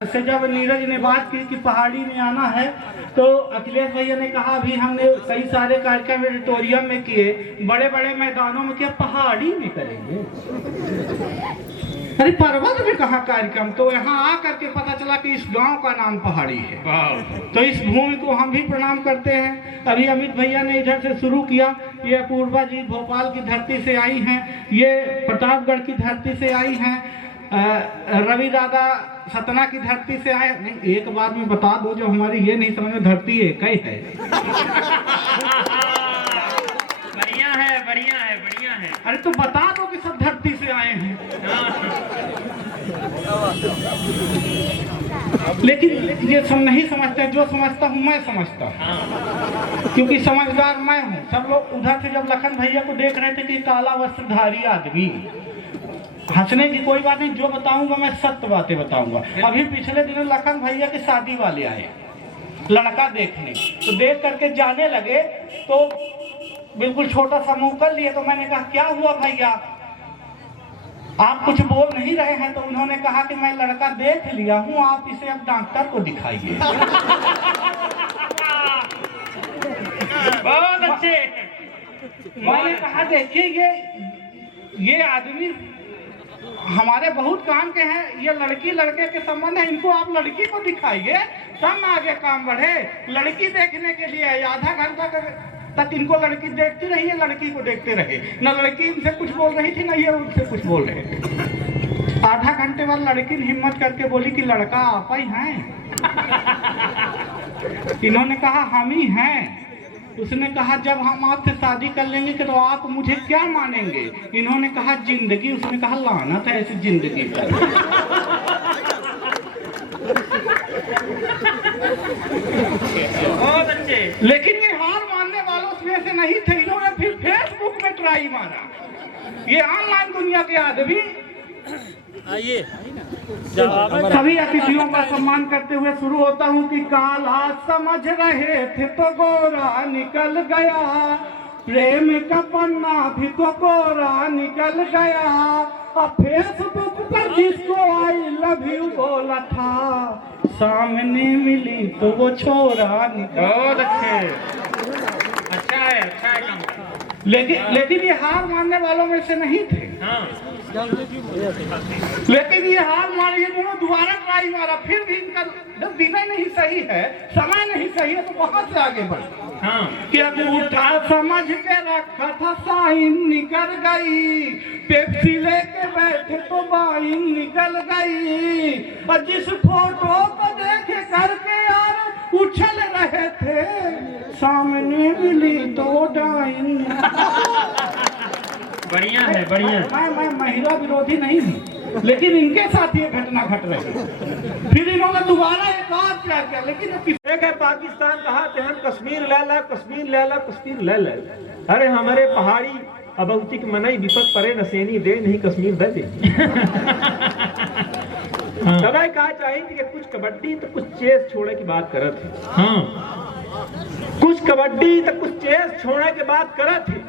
से जब नीरज ने बात की कि पहाड़ी में आना है तो अखिलेश भैया ने कहा अभी हमने कई सारे कार्यक्रम ऑडिटोरियम में किए, बड़े बड़े मैदानों में किया, पहाड़ी में करेंगे। अरे पर्वत में कहा कार्यक्रम, तो यहाँ आकर के पता चला कि इस गांव का नाम पहाड़ी है। तो इस भूमि को हम भी प्रणाम करते हैं। अभी अमित भैया ने इधर से शुरू किया, ये अपूर्वा जी भोपाल की धरती से आई हैं, ये प्रतापगढ़ की धरती से आई हैं, रवि दादा सतना की धरती से आए। नहीं, एक बात में बता दो, जो हमारी ये नहीं समझ में, धरती एक ही है। बढ़िया है, बढ़िया है, बढ़िया है। अरे तो बता दो कि सब धरती से आए हैं। लेकिन ये सब नहीं समझते, जो समझता हूँ मैं समझता हूँ, क्योंकि समझदार मैं हूँ। सब लोग उधर से जब लखन भैया को देख रहे थे कि काला वस्त्रधारी आदमी, हंसने की कोई बात नहीं, जो बताऊंगा मैं सत्य बातें बताऊंगा। अभी पिछले दिनों लखन भैया की शादी वाले आए लड़का देखने, तो देख करके जाने लगे तो बिल्कुल छोटा सा मुंह कर लिए। तो मैंने कहा क्या हुआ भैया, आप कुछ बोल नहीं रहे हैं? तो उन्होंने कहा कि मैं लड़का देख लिया हूँ, आप इसे अब डॉक्टर को दिखाइए। बहुत अच्छे। मैंने कहा देखिए ये आदमी हमारे बहुत काम के हैं, ये लड़की लड़के के संबंध है, इनको आप लड़की को दिखाइए तब आगे काम बढ़े। लड़की देखने के लिए आधा घंटा तक इनको लड़की देखती रही है, लड़की को देखते रहे। न लड़की इनसे कुछ बोल रही थी, न ये उनसे कुछ बोल रहे थे। आधा घंटे बाद लड़की ने हिम्मत करके बोली कि लड़का आप ही हैं? इन्होंने कहा हम ही हैं। उसने कहा जब हम आपसे शादी कर लेंगे तो आप मुझे क्या मानेंगे? इन्होंने कहा जिंदगी। उसने कहा लानत है ऐसी जिंदगी पर। बहुत अच्छे। लेकिन ये हार मानने वालों में से नहीं थे। इन्होंने फिर फेसबुक में ट्राई मारा। ये ऑनलाइन दुनिया के आदमी। आइए, सभी अतिथियों का सम्मान करते हुए शुरू होता हूँ कि काला समझ रहे थे तो गोरा निकल गया, प्रेम का पन्ना भी तो गोरा निकल गया। अब फेसबुक पर जिसको आई लव यू बोला था, सामने मिली तो वो छोरा निकल। बहुत अच्छे, अच्छा है, अच्छा है काम। लेकिन ये हार मानने वालों में से नहीं थे। हाँ। लेकिन ये हार मारे, ये दोनों दोबारा ट्राई मारा, फिर भी इनका जब विनय नहीं सही है, समय नहीं सही है, तो बहुत से आगे बढ़े। हाँ। कि अब उठा समझ के रखा था साइन निकल गई, पेप्सी लेके बैठे तो बाइन निकल गई। और जिस फोटो को देखे करके यार उछल रहे थे, सामने मिली तो डाइन। बढ़िया है, बढ़िया। मैं महिला विरोधी नहीं हूँ, लेकिन इनके साथ ये घटना घट रही। फिर इन्होंने दोबारा एक और क्या किया, लेकिन एक है पाकिस्तान कहा कि हम कश्मीर ले ला, कश्मीर ले ला, कश्मीर ले ले। अरे हमारे पहाड़ी अबौतिक मनई विपत परे नसेनी दे नहीं कश्मीर दे दे। दवाई कहा चाहिए कि कुछ कबड्डी तो कुछ चेस छोड़े की बात करत है। हाँ। कुछ कबड्डी तो कुछ चेस छोड़े के बात करत है।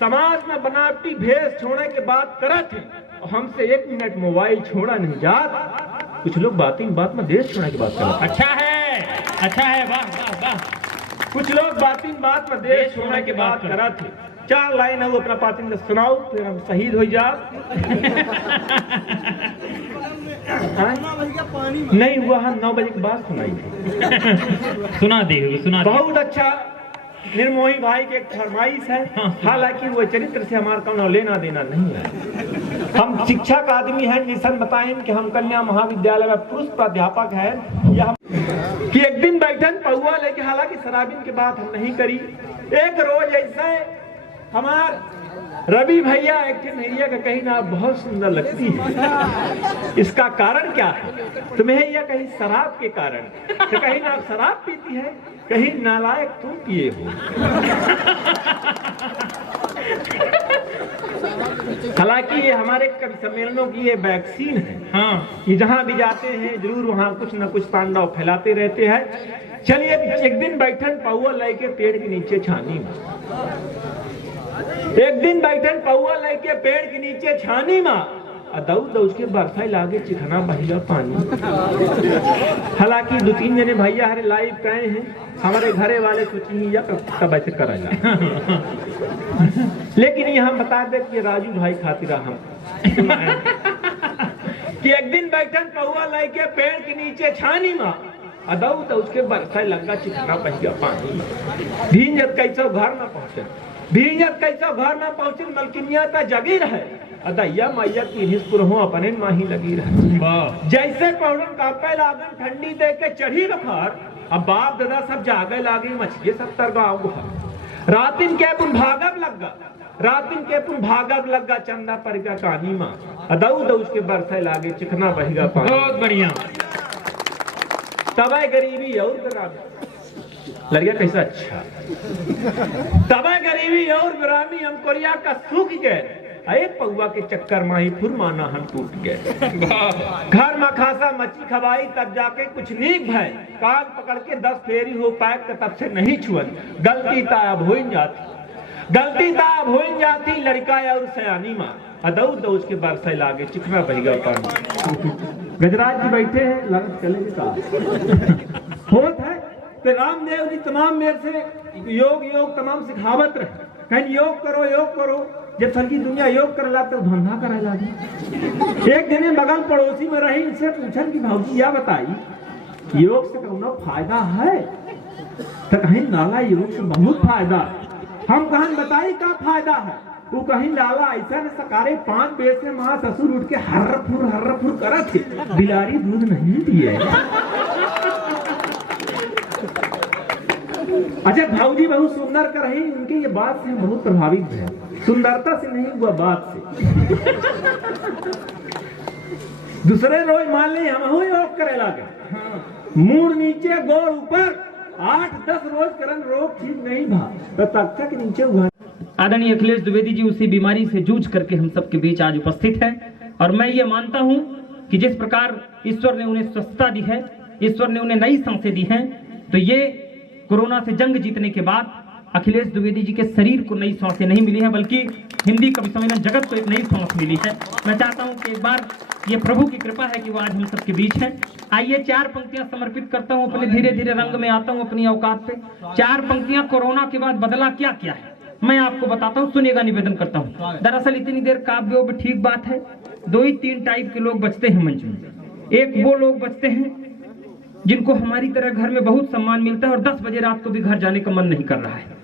समाज में बनावटी भेष छोड़ने के बात करत है। और हमसे 1 मिनट मोबाइल छोड़ा नहीं जात। कुछ लोग बात में देश छोड़ने की बात करत। अच्छा है, अच्छा है, वाह वाह वाह। कुछ लोग बात में देश छोड़ने की बात करत है। 4 लाइन है वो अपना पातिन में सुनाओ, फिर हम शहीद हो जा। नहीं हुआ, हम 9 बजे के बाद सुनाई थी। सुना दे, सुना दे। बहुत अच्छा निर्मोही भाई के एक फरमाइश है। हालांकि वो चरित्र से हमारा कौन लेना देना नहीं है। हम शिक्षक आदमी हैं, निशन बताएं कि हम कन्या महाविद्यालय में पुरुष प्राध्यापक हैं। या कि एक दिन बैठन पहुआ लेके, हालांकि शराबिन की बात हम नहीं करी। एक रोज ऐसा हमार रवि भैया एक भैया का कहीं ना बहुत सुंदर लगती है। इसका कारण क्या है? तुम्हें यह कहीं शराब के कारण, तो कहीं ना शराब पीती है, कहीं नालायक तुम पिए हो। हालांकि ये हमारे कवि सम्मेलनों की ये वैक्सीन है। हाँ। ये जहाँ भी जाते हैं जरूर वहाँ कुछ न कुछ तांडव फैलाते रहते हैं। चलिए एक दिन बैठन पौआ लेके पेड़ के नीचे छानी में, एक दिन बैठन पौआ लेके पेड़ के नीचे छानी में, दऊ दऊ के बरसाई लागे चिखना बहिगा पानी। हालांकि 2-3 जने भैया हरे लाइव कहे हैं, हमारे घरे वाले सोची या तब ऐसे करेगा। लेकिन ये हम बता दे कि राजू भाई खातिर हम कि एक दिन बैठन पहुआ लाई के पेड़ के नीचे छानी माँ अदऊ तो उसके बरसाई लंगा चिखना बहिगा पानी। भींजत कैसो घर न पहुंचे, भींजत कैसो घर न पहुंचे, मलकिनिया ता जगी रहे अदैया मैया की हिस्पुर हो अपने माही लगी रहे। जैसे पौड़न कापे लागन ठंडी दे के चढ़ी बखार, अब बाप दादा सब जागे लागे मछली 70 गाँव गुहार। रातिन के पुन भागब लगा, रातिन के पुन भागब लगा, चंदा पर का कहानी माँ अदऊ दऊ के बरसाई लागे चिखना बहिगा पानी। बहुत बढ़िया। तबाय गरीबी और ग्रामी लड़िया कैसा अच्छा, तबाय गरीबी और ग्रामी हम कोरिया का सूख गए, एक पौवा के चक्कर माही फुर माना हम टूट गए। घर में खासा मच्छी खवाई तब जाके कुछ नीक भय, कान पकड़ के 10 फेरी हो पैक तब से नहीं छुअत। गलती ताब हो जाती, गलती ताब हो जाती, लड़का और सयानी माँ अदऊ दऊ उसके बरसाई लागे चिखना बहिगा पानी। गजराज जी बैठे हैं, लगत चलेंगे का होत है तो रामदेव जी तमाम मेरे से योग योग तमाम सिखावत रहे, कहीं योग करो योग करो। जब सरकी दुनिया योग करे ला तो धंधा करे लागे। एक दिन बगल पड़ोसी में रही, इनसे पूछन कि भाजी या बताई योग से कौनो फायदा है? तो कहीं नाला योग से बहुत फायदा। हम कहीं बताई का फायदा है? वो कहीं लाला ऐसा न सकारे 5 बेर से माँ ससुर उठ के हर्र फुर करा थे, बिलारी दूध नहीं दिए। अच्छा भाऊजी बहुत सुंदर कर रही, उनके ये बात से हम बहुत प्रभावित हैं, सुंदरता से नहीं हुआ बात से। दूसरे रोज मान ली हम योग करे लागे, मूड नीचे गोर ऊपर, 8-10 रोज करन रोग ठीक नहीं भा तो तख्ता के नीचे हुआ। आदरणीय अखिलेश द्विवेदी जी उसी बीमारी से जूझ करके हम सबके बीच आज उपस्थित हैं, और मैं ये मानता हूं कि जिस प्रकार ईश्वर ने उन्हें स्वस्थता दी है, ईश्वर ने उन्हें नई सांसें दी हैं, तो ये कोरोना से जंग जीतने के बाद अखिलेश द्विवेदी जी के शरीर को नई सांसें नहीं मिली हैं, बल्कि हिंदी कवि सम्मेलन जगत को एक नई सांस मिली है। मैं चाहता हूं कि एक बार ये प्रभु की कृपा है कि वो आज हम सबके बीच हैं। आइए 4 पंक्तियां समर्पित करता हूं, अपने धीरे धीरे रंग में आता हूं अपनी औकात पे। 4 पंक्तियां कोरोना के बाद बदला क्या क्या है मैं आपको बताता हूं, सुनिएगा, निवेदन करता हूं। दरअसल इतनी देर काव्य ठीक बात है, 2 ही 3 टाइप के लोग बचते हैं मंच में। एक वो लोग बचते हैं जिनको हमारी तरह घर में बहुत सम्मान मिलता है और 10 बजे रात को भी घर जाने का मन नहीं कर रहा है।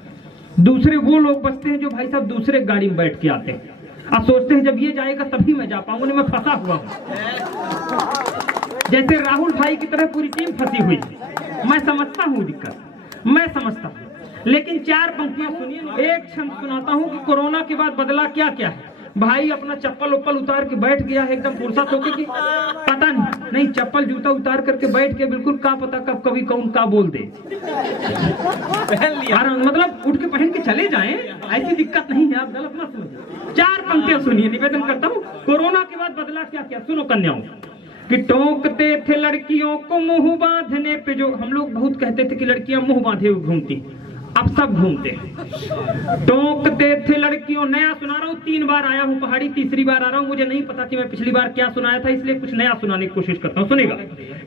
दूसरे वो लोग बचते हैं जो भाई साहब दूसरे गाड़ी में बैठ के आते हैं, अब सोचते हैं जब ये जाएगा तभी मैं जा पाऊंगा, नहीं मैं फंसा हुआ हूं। जैसे राहुल भाई की तरह पूरी टीम फंसी हुई है। मैं समझता हूँ दिक्कत, मैं समझता हूँ, लेकिन 4 पंक्तियां सुनिए। एक क्षण सुनाता हूँ कि कोरोना के बाद बदला क्या क्या है। भाई अपना चप्पल उप्पल उतार के बैठ गया है एकदम फुर्सत होके कि पता नहीं चप्पल जूता उतार करके बैठ के बिल्कुल का पता कब कभी कौन का बोल दे। मतलब उठ के पहन के चले जाएं, ऐसी दिक्कत नहीं है, आप गलत मत समझिए। 4 पंक्तियां सुनिए, निवेदन करता हूँ। कोरोना के बाद बदला क्या क्या, सुनो कन्याओं। कि टोकते थे लड़कियों को मुंह बांधने पे, जो हम लोग बहुत कहते थे कि लड़कियां मुंह बांधे हुए घूमती, अब सब घूमते हैं। टोकते थे लड़कियों, नया सुना रहा हूँ, 3 बार आया हूँ पहाड़ी, तीसरी बार आ रहा हूँ, मुझे नहीं पता कि मैं पिछली बार क्या सुनाया था, इसलिए कुछ नया सुनाने की कोशिश करता हूँ, सुनेगा।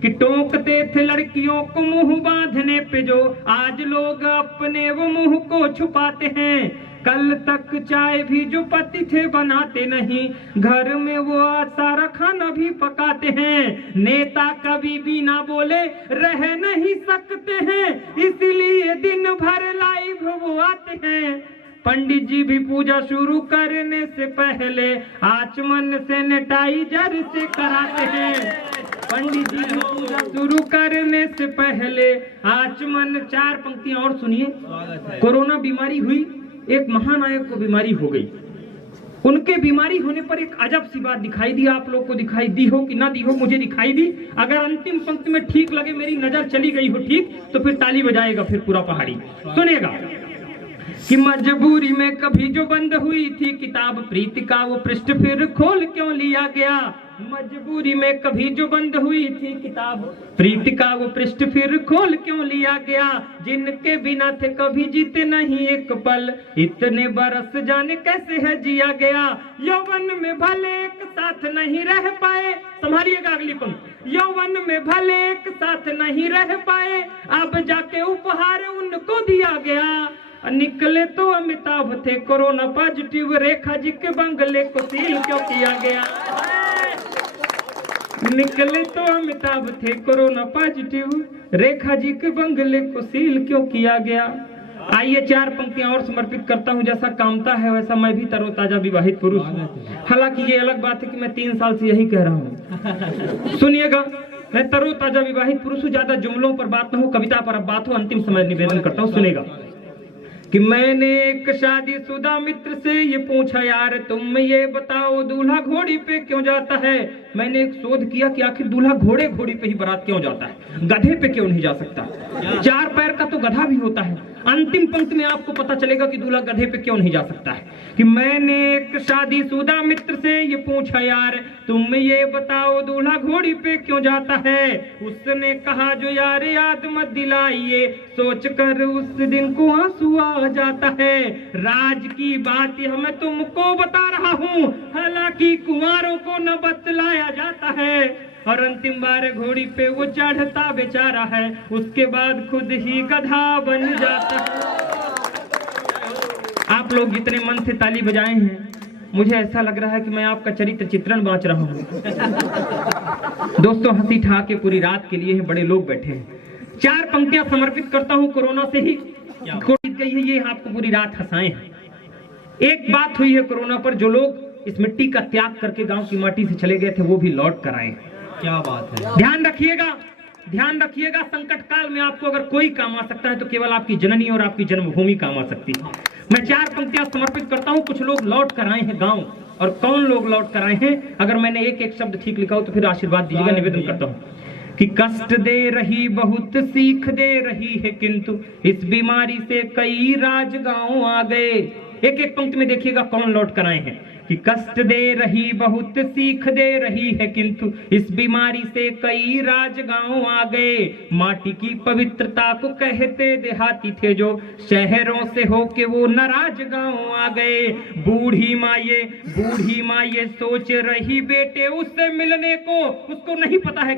कि टोकते थे लड़कियों को मुंह बांधने पे, जो आज लोग अपने वो मुंह को छुपाते हैं। कल तक चाय भी जो पति थे बनाते नहीं, घर में वो सारा खाना भी पकाते हैं। नेता कभी भी ना बोले रह नहीं सकते हैं, इसलिए दिन भर लाइव वो आते हैं। पंडित जी भी पूजा शुरू करने से पहले आचमन सैनिटाइजर से कराते हैं। पंडित जी भी पूजा शुरू करने से पहले आचमन। 4 पंक्तियां और सुनिए। कोरोना बीमारी हुई, एक महानायक को बीमारी हो गई, उनके बीमारी होने पर एक अजब सी बात दिखाई दी। आप लोग को दिखाई दी हो कि ना दी हो, मुझे दिखाई दी। अगर अंतिम पंक्ति में ठीक लगे, मेरी नजर चली गई हो ठीक, तो फिर ताली बजाएगा फिर पूरा पहाड़ी। सुनिएगा कि मजबूरी में कभी जो बंद हुई थी किताब प्रीति का, वो पृष्ठ फिर खोल क्यों लिया गया। मजबूरी में कभी जो बंद हुई थी किताब प्रीति का, वो पृष्ठ फिर खोल क्यों लिया गया। जिनके बिना थे कभी जीते नहीं एक पल, इतने बरस जाने कैसे है जिया गया। यौवन में भले एक साथ नहीं रह पाए, संभालिएगा अगली पंक्ति, यौवन में भले एक साथ नहीं रह पाए, अब जाके उपहार उनको दिया गया। निकले तो अमिताभ थे कोरोना पॉजिटिव, रेखा जी के बंगले को सील क्यों किया गया। निकले तो अमिताभ थे कोरोना पॉजिटिव, रेखा जी के बंगले को सील क्यों किया गया। आइए 4 पंक्तियां और समर्पित करता हूं। जैसा कामता है वैसा मैं भी तरोताजा विवाहित पुरुष हूं। हालांकि ये अलग बात है कि मैं 3 साल से यही कह रहा हूं। सुनिएगा, मैं तरोताजा विवाहित पुरुष हूं, ज्यादा जुमलों पर बात न हो, कविता पर अब बात हो। अंतिम समय निवेदन करता हूं, सुनेगा कि मैंने एक शादीशुदा मित्र से ये पूछा, यार तुम ये बताओ दूल्हा घोड़ी पे क्यों जाता है। मैंने एक शोध किया कि आखिर दूल्हा घोड़ी पे ही बारात क्यों जाता है, गधे पे क्यों नहीं जा सकता। 4 पैर का तो गधा भी होता है। अंतिम पंक्ति में आपको पता चलेगा कि दूल्हा गधे पे क्यों नहीं जा सकता है। कि मैंने एक शादीशुदा मित्र से ये पूछा, यार तुम ये बताओ दूल्हा घोड़ी पे क्यों जाता है। उसने कहा, जो यार याद मत दिलाइए, सोच कर उस दिन को आंसू आ जाता है। राज की बात यह मैं तुमको बता रहा हूँ, हालांकि कुंवारों को न बतलाया जाता है। और अंतिम बार घोड़ी पे वो चढ़ता बेचारा है, उसके बाद खुद ही गधा बन जाता है। आप लोग जितने मन से ताली बजाए हैं, मुझे ऐसा लग रहा है कि मैं आपका चरित्र चित्रण बांच रहा हूँ। दोस्तों, हंसी ठहाके पूरी रात के लिए है, बड़े लोग बैठे हैं। 4 पंक्तियां समर्पित करता हूँ। कोरोना से ही गई है, ये आपको पूरी रात हंसाए हैं। एक बात हुई है कोरोना पर, जो लोग इस मिट्टी का त्याग करके गांव की माटी से चले गए थे वो भी लौट कर आए। क्या बात है। ध्यान रखिएगा, संकट काल में आपको अगर कोई काम आ सकता है तो केवल आपकी जननी और आपकी जन्मभूमि काम आ सकती है। मैं 4 पंक्तियां समर्पित करता हूं। कुछ लोग लौट कर आए हैं गांव, और कौन लोग लौट कर आए हैं, अगर मैंने एक शब्द ठीक लिखा हो तो फिर आशीर्वाद दीजिएगा। निवेदन करता हूं कि कष्ट दे रही बहुत सीख दे रही है, किंतु इस बीमारी से कई राज गांव आ गए। एक पंक्ति में देखिएगा कौन लौट कर आए हैं। कि कष्ट दे रही बहुत सीख दे रही है, किंतु इस बीमारी से कई राज गांव आ गए। माटी की पवित्रता को कहते देहाती थे, जो शहरों से होके वो नाराज गांव आ गए। बूढ़ी माँ ये सोच रही बेटे उससे मिलने को, उसको नहीं पता है